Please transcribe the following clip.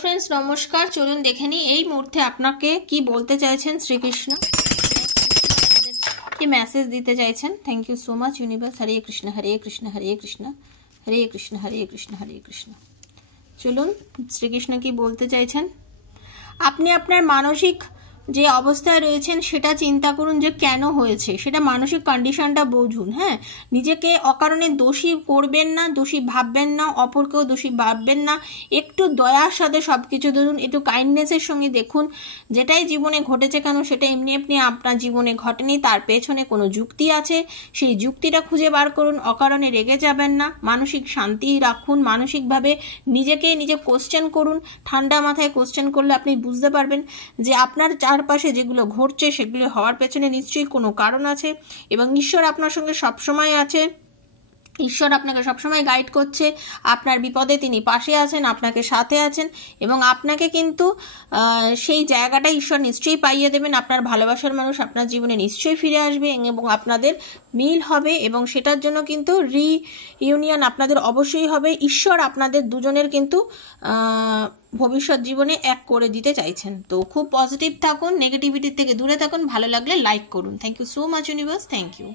Friends नमस्कार चलुन देखे नी এই মুহূর্তে আপনাকে কি বলতে চাইছেন শ্রীকৃষ্ণ কি মেসেজ দিতে চাইছেন। Thank you so much universe. Hare Krishna Hare Krishna Hare Krishna Hare Krishna Hare Krishna Hare Krishna. চলুন শ্রীকৃষ্ণ কি বলতে চাইছেন। আপনি আপনার মানসিক যে অবস্থায় রয়েছেন সেটা চিন্তা করুন যে কেন হয়েছে, সেটা মানসিক কন্ডিশনটা বুঝুন। হ্যাঁ, নিজেকে অকারণে দোষী করবেন না, দোষী ভাববেন না, অপরকেও দোষী ভাববেন না। একটু দয়ার সাথে সবকিছু ধরুন, একটু কাইন্ডনেসের সঙ্গে দেখুন। যেটাই জীবনে ঘটেছে কেন সেটা এমনি এমনি আপনার জীবনে ঘটেনি, তার পেছনে কোনো যুক্তি আছে, সেই যুক্তিটা খুঁজে বার করুন। অকারণে রেগে যাবেন না, মানসিক শান্তি রাখুন, মানসিকভাবে নিজে কোশ্চেন করুন। ঠান্ডা মাথায় কোশ্চেন করলে আপনি বুঝতে পারবেন যে আপনার চারপাশে যেগুলো ঘটছে সেগুলো হওয়ার পেছনে নিশ্চয়ই কোনো কারণ আছে এবং ঈশ্বর আপনার সঙ্গে সবসময় আছে। ঈশ্বর আপনাকে সবসময় গাইড করছে, আপনার বিপদে তিনি পাশে আছেন, আপনাকে সাথে আছেন এবং আপনাকে কিন্তু সেই জায়গাটা ঈশ্বর নিশ্চয়ই পাইয়ে দেবেন। আপনার ভালোবাসার মানুষ আপনার জীবনে নিশ্চয়ই ফিরে আসবে এবং আপনাদের মিল হবে এবং সেটার জন্য কিন্তু রিইউনিয়ন আপনাদের অবশ্যই হবে। ঈশ্বর আপনাদের দুজনের কিন্তু ভবিষ্যৎ জীবনে এক করে দিতে চাইছেন। তো খুব পজিটিভ থাকুন, নেগেটিভিটির থেকে দূরে থাকুন। ভালো লাগলে লাইক করুন। Thank you so much universe. Thank you.